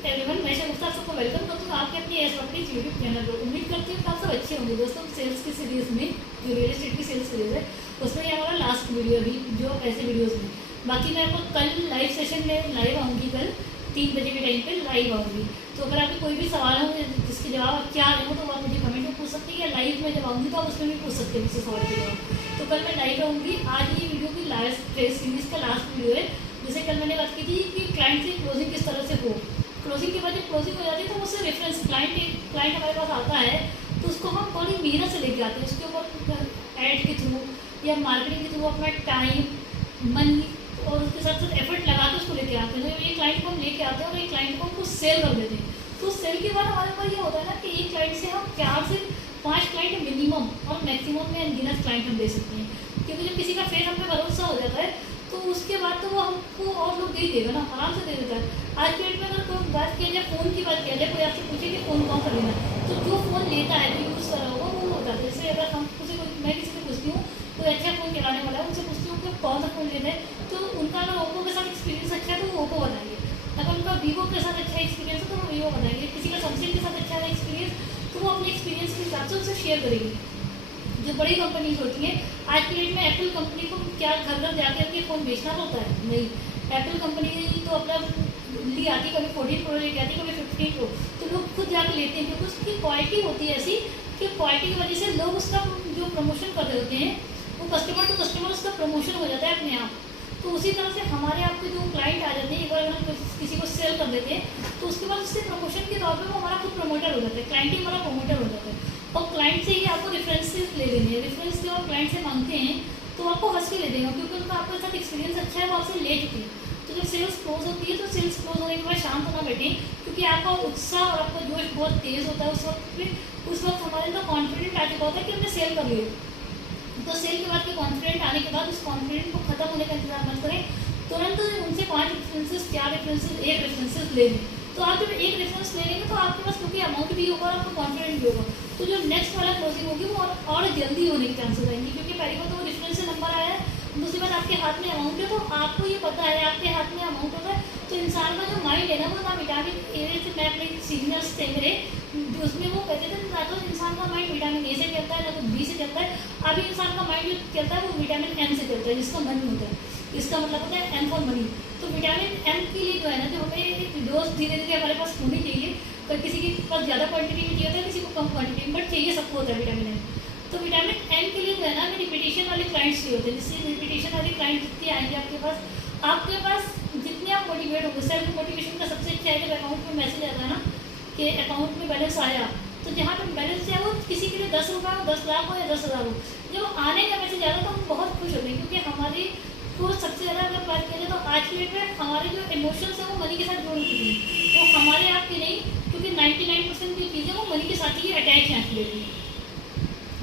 Everyone, मैं शगुफ्ता आप सबको वेलकम करती हूँ आपके अपनी एस प्रॉपर्टीज यूट्यूब चैनल पर। उम्मीद करती हूँ कि आप सब अच्छे होंगे। दोस्तों, सेल्स की सीरीज़ में जो रियल एस्टेट की सेल्स सीरीज़ है उसमें ये हमारा लास्ट वीडियो अभी जो ऐसे वीडियोज़ में, बाकी मैं आपको कल लाइव सेशन में लाइव आऊँगी। कल 3 बजे के टाइम पे लाइव आऊँगी। तो अगर आपके कोई भी सवाल हो जिसके जवाब आप क्या रहे हो तो आप मुझे कमेंट में पूछ सकते हैं, या लाइव में जब आऊँगी तो आप उसमें भी पूछ सकते हैं मुझसे सवाल के जवाब। तो कल मैं लाइव आऊँगी। आज ये वीडियो की लास्ट सीरीज़ का लास्ट वीडियो है। जैसे कल मैंने बात की थी कि क्लाइंट से क्लोजिंग किस तरह से हो। क्लोजिंग के बाद जब क्लोजिंग हो जाती है तो उससे रेफरेंस क्लाइंट हमारे पास आता है तो उसको हम बड़ी मेहनत से लेके आते हैं। उसके ऊपर ऐड के थ्रू या मार्केटिंग के थ्रू अपना टाइम, मनी और उसके साथ साथ एफर्ट लगा के उसको लेके आते हैं। तो एक क्लाइंट को हम लेके आते हैं और एक क्लाइंट को हमको सेल कर देते हैं। तो सेल के बाद हमारे ऊपर ये होता है ना कि एक क्लाइंट से हम 4 से 5 क्लाइंट मिनिमम और मैक्सिमम में अनगिनत क्लाइंट हम दे सकते हैं। क्योंकि जब किसी का फेस हम पे भरोसा हो जाता है तो उसके बाद तो वो हमको और लोग दे ही देगा ना, आराम से दे देता है। आज के डेट में अगर कोई बात किया जाए, फ़ोन की बात किया जाए, कोई आपसे पूछे कि फ़ोन कौन सा लेना है, तो जो फ़ोन लेता है जो यूज़ कर रहा होगा वो होता है। जैसे अगर हम मैं किसी से पूछती हूँ कोई अच्छा फ़ोन चलाने वाला है, उनसे पूछती हूँ कि कौन सा फ़ोन लेना है, तो उनका अगर ओप्पो के साथ एक्सपीरियंस अच्छा है तो वो ओप्पो बताएंगे। अगर उनका वीवो के साथ अच्छा एक्सपीरियंस है तो वो वीवो बताएंगे। किसी का सैमसंग के साथ अच्छा है एक्सपीरियंस तो वो अपने एक्सपीरियंस के हिसाब से उससे शेयर करेंगे। जो बड़ी कंपनीज होती हैं आज की डेट में, एप्पल कंपनी को क्या घर घर जाकर के फ़ोन बेचना पड़ता है? नहीं। एप्पल कंपनी तो अपना ली आती, कभी 14 प्रो लेके आती, कभी 15 प्रो, तो लोग खुद जाकर लेते हैं क्योंकि उसकी क्वालिटी होती है ऐसी कि क्वालिटी की वजह से लोग उसका जो प्रमोशन कर रहे होते हैं वो कस्टमर टू कस्टमर उसका प्रमोशन हो जाता है अपने आप। तो उसी तरह से हमारे आपके जो क्लाइंट आ जाते हैं, एक बार अगर हम किसी को सेल कर देते हैं तो उसके बाद उससे प्रमोशन के तौर पर वो हमारा खुद प्रमोटर हो जाता है, क्लाइंट ही हमारा प्रमोटर हो जाता है। और क्लाइंट से ही आपको रेफरेंसेस ले लेने हैं। रेफरेंस जब आप क्लाइंट से मांगते हैं तो आपको हंस के ले देगा क्योंकि उनका आपके साथ एक्सपीरियंस अच्छा है, वो आपसे ले चुके हैं। तो जब सेल्स क्लोज होती है तो सेल्स क्लोज होने के बाद शांत होना बैठे, क्योंकि आपका उत्साह और आपका जोश बहुत तेज़ होता है उस वक्त हमारे अंदर कॉन्फिडेंट आ चुका होता है कि हमने सेल कर लिया। तो सेल के बाद के कॉन्फिडेंट आने के बाद उस कॉन्फिडेंट को खत्म होने का इंतजार मत करें, तुरंत उनसे 5 रेफरेंसेस, 4 रेफरेंसेस, 1 रेफरेंसेस ले लें। तो आप जब एक रेफरेंस ले लेंगे तो आपके पास क्योंकि अमाउंट भी होगा और आपको कॉन्फिडेंट भी होगा, तो जो नेक्स्ट वाला क्लोजिंग होगी वो और जल्दी होने के चांसेस आएंगे। क्योंकि पहली बात तो वो रेफरेंस से नंबर आया है, दूसरी बात आपके हाथ में अमाउंट है, तो आपको ये पता है आपके हाथ में अमाउंट होता है। तो इंसान का जो माइंड है ना वो ना विटामिन ए से, मैं अपने सीनियर्स थे मेरे जो उसमें वो कहते थे ना तो इंसान का माइंड विटामिन ए से चलता है ना तो बी से चलता है। अभी इंसान का माइंड जो चलता है वो विटामिन एम से चलता है, जिसका मन होता है। इसका मतलब होता है एम फॉर मनी। तो विटामिन एम के लिए जो है ना, जो हमें डोज धीरे धीरे हमारे पास होनी चाहिए। पर किसी के पास ज़्यादा क्वांटिटी में चाहिए होता है, किसी को कम क्वांटिटी में, बट चाहिए सबको होता है विटामिन एम। तो विटामिन एम के लिए जो है ना, हमें रिपीटेशन वाले क्लाइंट्स चाहिए होते हैं। जिससे रिपीटेशन वाले क्लाइंट जितने आएंगे आपके पास जितने आप मोटिवेट होंगे। सेल्फ मोटिवेशन का सबसे अच्छा है जब अकाउंट में मैसेज आता है ना कि अकाउंट में बैलेंस आया, तो जहाँ पर बैलेंस है वो किसी के लिए 10 रुपये हो, 10 लाख हो या 10,000 हो, जब आने का मैसेज आता है तो हम बहुत खुश होते हैं। क्योंकि हमारी को सबसे ज़्यादा अगर बात किया जाए तो आज की डेट में हमारे जो इमोशंस हैं वो मनी के साथ जुड़ चुके हैं, वो हमारे आपके नहीं, क्योंकि 99% की चीज़ें वो मनी के साथ ही अटैच हैं आज की डेट में।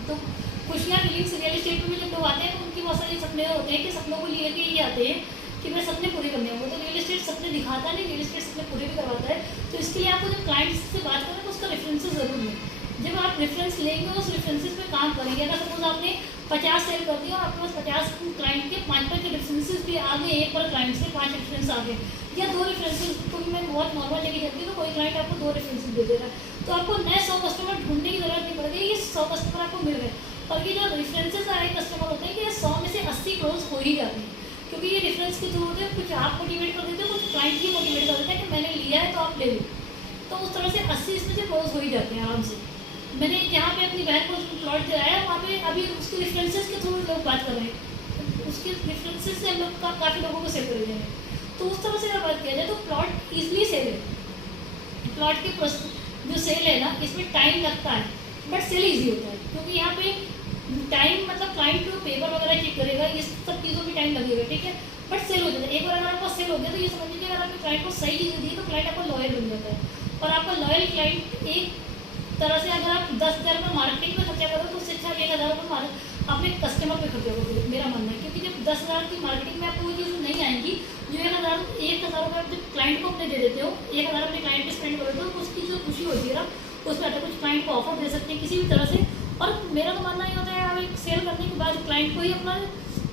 तो खुशियाँ फीलिंग्स रियल इस्टेट में जब लोग आते हैं तो उनकी बहुत सारे सपने होते हैं कि सपनों को लिए ये आते हैं कि मैं सपने पूरे करने होंगे। तो रियल इस्टेट सपने दिखाता नहीं, रियल इस्टेट सपने पूरे भी करवाता है। तो इसके लिए आपको जब क्लाइंट्स से बात करें तो उसका रेफरेंसेस ज़रूर लें। जब आप रेफरेंस लेंगे उस रेफरेंसेस पे काम करेंगे। अगर सपोज आपने 50 सेल कर दिया और आपके पास 50 क्लाइंट के 5-5 रेफरेंसेस भी आ गए, एक पर क्लाइंट से 5 रेफरेंस आ गए या 2 रेफरेंसेस, क्योंकि मैं बहुत नॉर्मल लेके चलती हूँ तो कोई क्लाइंट आपको 2 रेफरेंसेस दे देगा, तो आपको नए 100 कस्टमर ढूंढने की जरूरत नहीं पड़ेगी। ये 100 कस्टमर आपको मिल गए। और ये जो रेफरेंसेस आए कस्टमर होते हैं कि 100 में से 80 क्लोज हो ही जाते हैं, क्योंकि ये रेफरेंस के थ्रू होते हैं। कुछ आप मोटिवेट कर देते हो, कुछ क्लाइंट ही मोटिवेट कर देते हैं कि मैंने लिया है तो आप ले लो। तो उस तरह से 80 इसमें से क्लोज हो ही जाते हैं आराम से। मैंने जहाँ पे अपनी बहन को प्लॉट दिया है वहाँ पे अभी उसके रेफरेंसेस के थ्रू लोग बात कर रहे हैं, उसके रेफरेंसेस से हम लोग काफ़ी लोगों को सेल कर रहे हैं। तो उस तरह से अगर बात किया जाए तो प्लॉट ईजिली सेल है। प्लॉट के जो सेल है ना इसमें टाइम लगता है बट सेल ईजी होता है, क्योंकि यहाँ पे टाइम मतलब क्लाइंट को पेपर वगैरह चेक करेगा, ये सब चीज़ों में टाइम लगेगा, ठीक है, बट सेल हो जाता है। एक बार अगर आपका सेल हो गया तो ये समझ लीजिए अगर आपने क्लाइंट को सही चीज़ दी तो क्लाइंट आपका लॉयल बन जाता है। और आपका लॉयल क्लाइंट एक तरह से अगर आप 10,000 रुपये मार्केटिंग में खर्चा करो तो उससे अच्छा 1,000 रुपये अपने कस्टमर पे खर्चा करो, मेरा मानना है। क्योंकि जब 10,000 की मार्केटिंग में आपको वो चीज़ नहीं आएंगी जो 1,000 रुपये आप जब क्लाइंट को अपने दे देते हो, 1,000 अपने क्लाइंट पे स्पेंड कर देते हो तो उसकी जो खुशी होती है ना उसमें आता है। कुछ क्लाइंट को ऑफर दे सकते हैं किसी भी तरह से। और मेरा तो मानना ये होता है आप एक सेल करने के बाद क्लाइंट को ही अपना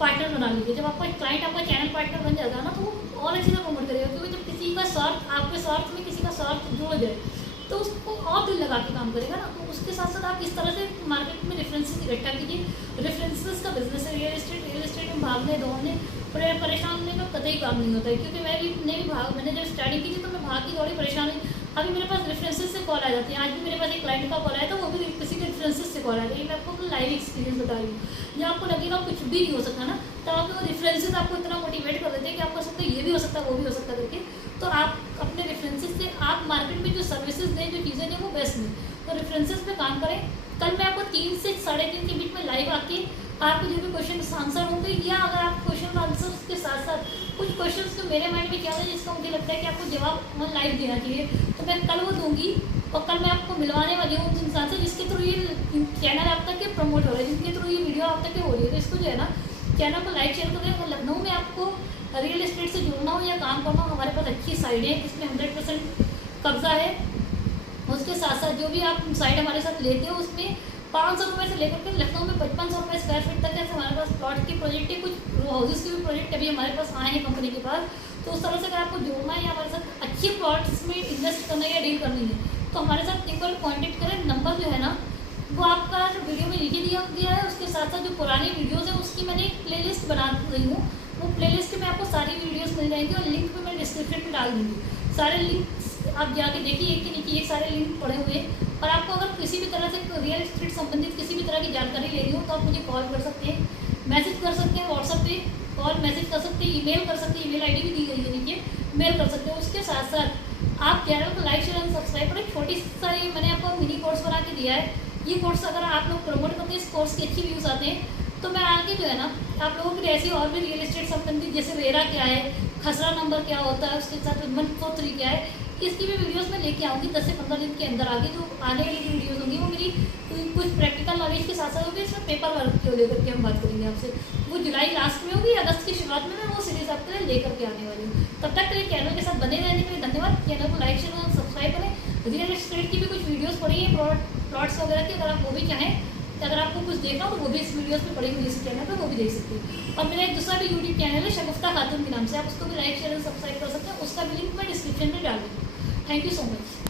पार्टनर बना लीजिए। जब आपका क्लाइंट आपका चैनल पार्टनर बन जाएगा ना तो वो और अच्छे से प्रमोट करेगा। क्योंकि जब किसी का स्वार्थ, आपके स्वार्थ में किसी का स्वार्थ जुड़ जाए तो उसको और दिल लगा के काम करेगा ना। तो उसके साथ साथ आप इस तरह से मार्केट में रेफरेंसेस इकट्ठा कीजिए। रेफरेंसेस का बिजनेस है रियल एस्टेट में भागने दौड़ने परेशान होने का कतई काम नहीं होता है, क्योंकि मैंने जब स्टार्टिंग की थी तो मैं भाग की दौड़ी परेशान हुई। अभी मेरे पास रेफरेंसेस से कॉल आ जाती है। आज भी मेरे पास एक क्लाइंट का कॉल आया था, वो भी किसी के रेफरेंसेस से कॉल आया था। ये मैं आपको अपना लाइव एक्सपीरियंस बता रही हूँ। जब आपको लगेगा कुछ भी नहीं हो सकता ना, तो आपके वो रेफरेंसेस आपको इतना मोटिवेट कर देते हैं कि आपको सकता है ये भी हो सकता है वो भी हो सकता है करके। तो आप अपने रेफरेंसेस से आप मार्केट में जो सर्विसेज दें, जो चीज़ें दें वो बेस्ट दें। तो रेफरेंसेस पे काम करें। कल मैं आपको 3 से 3:30 के बीच में लाइव आके आपको जो भी क्वेश्चन आंसर होंगे, या अगर आप क्वेश्चन आंसर के साथ साथ कुछ क्वेश्चंस जो मेरे माइंड में क्या है जिसका मुझे लगता है कि आपको जवाब ऑन लाइव देना चाहिए, तो मैं कल वो दूंगी। और कल मैं आपको मिलवाने वाली हूँ उस इंसान से जिसके थ्रू ये चैनल आप तक के प्रमोट हो रहा है, जिसके थ्रू ये वीडियो आप तक के हो रही है। तो इसको जो है ना चैनल को लाइक शेयर करें। अगर लखनऊ में आपको रियल एस्टेट से जुड़ना हो या काम करना हो, हमारे पास अच्छी साइड है जिसमें 100% कब्जा है। उसके साथ साथ जो भी आप साइड हमारे साथ लेते हो उसमें 500 रुपये से लेकर के लखनऊ में 5500 रुपये स्क्वायर फीट तक है। हमारे पास प्लॉट के प्रोजेक्ट है, कुछ रो हाउसेस के भी प्रोजेक्ट अभी हमारे पास आए हैं कंपनी के पास। तो उस तरह से अगर आपको जोड़ना है या हमारे साथ अच्छे प्लॉट्स में इन्वेस्ट करना है या डील करनी है, तो हमारे साथ एक बार कॉन्टेक्ट करें। नंबर जो है ना वो आपका वीडियो में नीचे दिया है। उसके साथ साथ जो पुरानी वीडियोज़ है उसकी मैंने एक प्लेलिस्ट बना रही हूँ। वो प्लेलिस्ट में आपको सारी वीडियोस मिल जाएंगी और लिंक भी मैं डिस्क्रिप्शन में डाल दूँगी। सारे लिंक आप जाके देखिए, एक के नीचे एक सारे लिंक पड़े हुए हैं। और आपको अगर किसी भी तरह से रियल एस्टेट संबंधित किसी भी तरह की जानकारी लेनी हो तो आप मुझे कॉल कर सकते हैं, मैसेज कर सकते हैं व्हाट्सएप पे, कॉल मैसेज कर सकते हैं, ईमेल कर सकते हैं, ईमेल आईडी भी दी गई है नीचे, मेल कर सकते हैं। उसके साथ साथ आप चैनल को लाइक शेयर एंड सब्सक्राइब करें। छोटी सी मैंने आपको मिनी कोर्स बना के दिया है। ये कोर्स अगर आप लोग प्रमोट करते हैं, इस कोर्स के अच्छी व्यूज़ आते हैं, तो मैं आगे जो है ना आप लोगों के लिए ऐसी और भी रियल एस्टेट संबंधित जैसे रेरा क्या है, खसरा नंबर क्या होता है, उसके साथ 143 क्या है, इसकी भी वीडियोस मैं लेके आऊँगी 10 से 15 दिन के अंदर। आगे जो आने वाली वीडियोस होंगी वो मेरी कुछ प्रैक्टिकल नॉलेज के साथ साथ होगी। इसमें पेपर वर्क को लेकर के हम बात करेंगे आपसे। वो जुलाई लास्ट में होगी, अगस्त की शुरुआत में मैं वो सीरीज आपके लिए लेकर के आने वाली हूँ। तब तक के लिए चैनल के साथ बने रहने के लिए धन्यवाद। चैनल को लाइक शेयर और सब्सक्राइब करें। रियल एस्टेट की भी कुछ वीडियोज़ पड़ी है प्लॉट्स वगैरह की, अगर आप वो भी चाहें, अगर आपको कुछ देखना हो तो वो भी इस वीडियोस में पड़ी हुई इस चैनल पे वो भी देख सकते हैं। और मेरा एक दूसरा भी यूट्यूब चैनल है शगुफ्ता खातून के नाम से, आप उसको भी लाइक शेयर और सब्सक्राइब कर सकते हैं। उसका भी लिंक मैं डिस्क्रिप्शन में डाल दूँगी। Thank you so much.